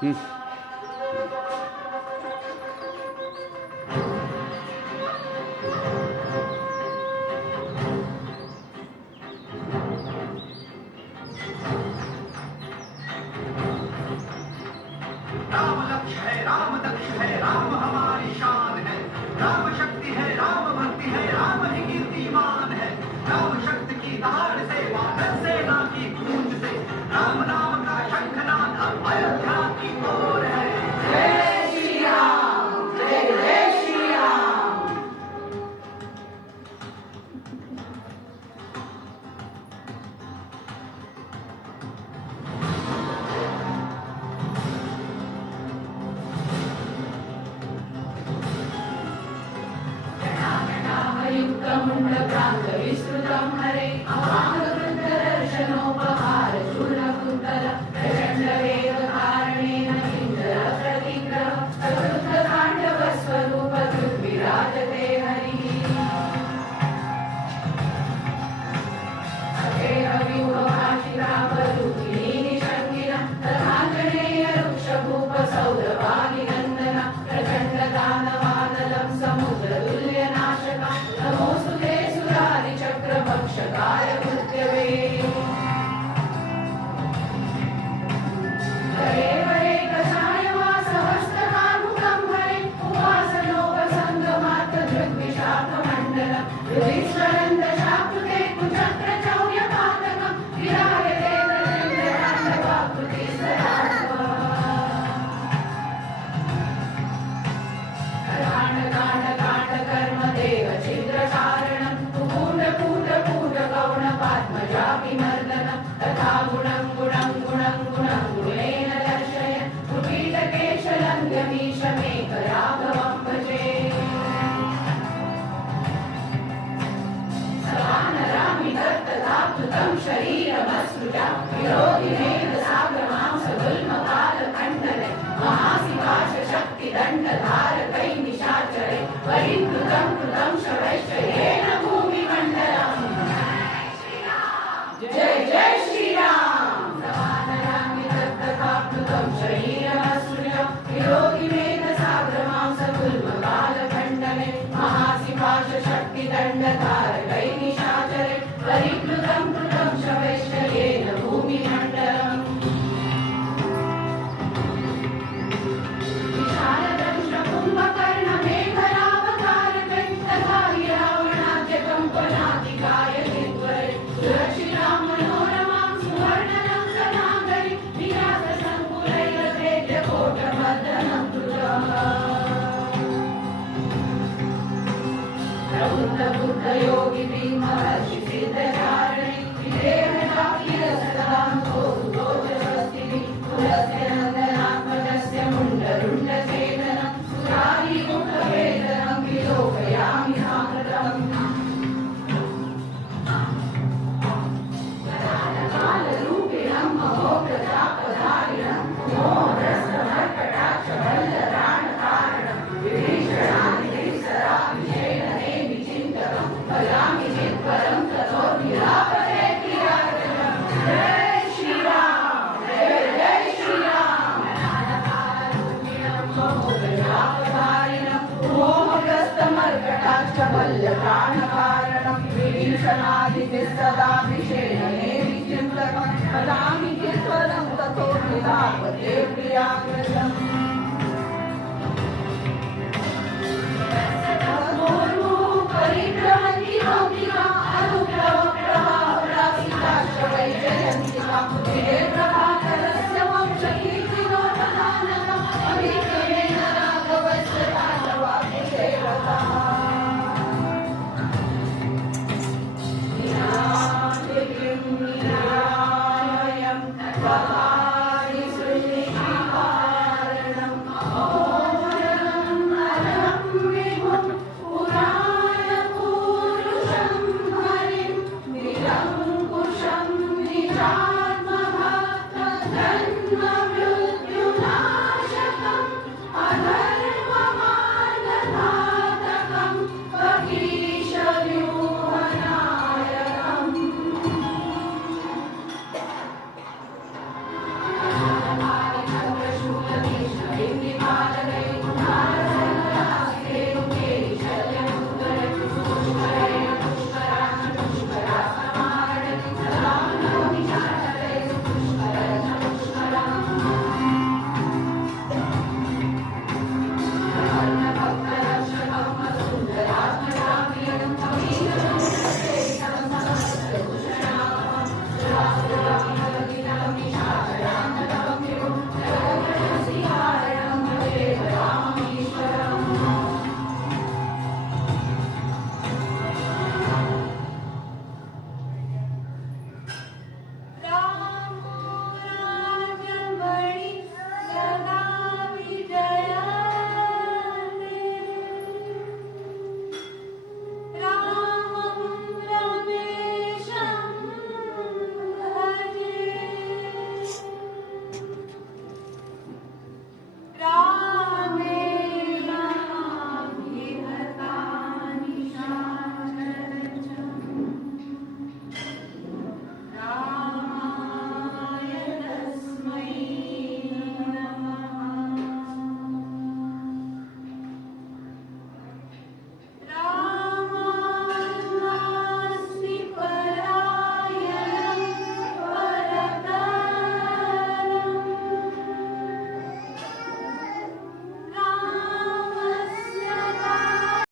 राम लक्ष्य है, राम दक्ष है, राम हमारी शान है। राम शक्ति है, राम भक्ति है, राम ही कीर्तिमान है। राम शक्ति की दहाड़ से, वानर सेना की गूंज से, राम नाम का शंखनाद अब अयोध्या की ओर है। जय श्री राम, जय जय श्री राम। युक्तमुण्डक्रान्त विस्तृतं हरे अवाङ्गवृन्ददर्शनोपहार चूर्णकुन्तल प्रचण्डवेगकारणेन किञ्चन प्रतिग्रह चतुर्थताण्डवस्वरूप विराजते हरिः। अथेह व्यूहभाषितापरूपिणी निषङ्गिन तथाञ्जनेय रुक्षभूपसौरभागिनन्दन प्रचण्डदानवानलं समुद्रतुल्यनाशक नमोऽस्तुते सुरारिचक्रभक्षकाय मृत्यवे। हरे हरे कषायवासहस्तकार्मुकं हरे उपासनोपसङ्गमात्रदृग्विशाखमण्डलं युधिष्ठिरन्दशाकृते कुचक्रचौर्यपातकं विराजते प्रचण्डताण्डवाकृति सदाशिवः। काण्डकाण्डकाण्डकर्मदेव छिद्रकारणं पूर्णपूर्णपूर्णगौणपात्मजाभिमर्दनं तथा गुणं गुणं गुणं गुणं गुणेन दर्शय कुटीटकेशलङ्घ्यमीशमेकराघवं भजे। सवानरामि तत्तथा कृतं शरीरमसृजा विरोधिनेन सागरमांसगुल्मपालखण्डने महासिपाशशक्तिदण्डधारकै निशाचरे परिकृतं कृतं शवैश्च येन भूमिमण्डलम्। जय जय श्री राम। सवानरामि तत्तथा कृतं शरीरमसृजा विरोधिनेन सागरमांसगुल्मपालखण्डने महासिपाशशक्तिदण्डधारकै निशाचरे परिकृतं कृतं शवैश्च येन भूमिमण्डलम्। विशालदंष्ट्रकुम्भकर्णमेघलावतारकै तथा हि रावणाद्यकम्पनातिकाय निर्वरे सुरक्षितां मनोरमां सुवर्णलङ्कनागरि विराजसङ्कुलैरथेर्यकोटमर्दनं कृतः। प्रबुद्धबुद्धयोगिनी महर्षि सिद्धचारिणी विदेहदाकिरसदां गोचरस्थितिः कुलस्य नन्दनात्मजस्य मुण्डरुण्डचेतनं सुरारिमुखवेदनं विलोकयामि साम्प्रतम्। कालरूपिणं महोग्रतापधारिणं मोहभ्रष्टमर्कटाक्षवल्लराणकारणं विभीषणादिसराभिषेणने विचिन्तकं भजामि चित्परं ततोर्विलापते क्रियाजनम्। जय श्री राम, जय जय श्री राम। कालरूपिणं महोग्रतापधारिणं मोहभ्रष्टमर्कटाक्षवल्लराणकारणं विभीषणादिसराभिषेणने विचिन्तकं भजामि चित्परं ततोर्विलापते क्रियाजनम्।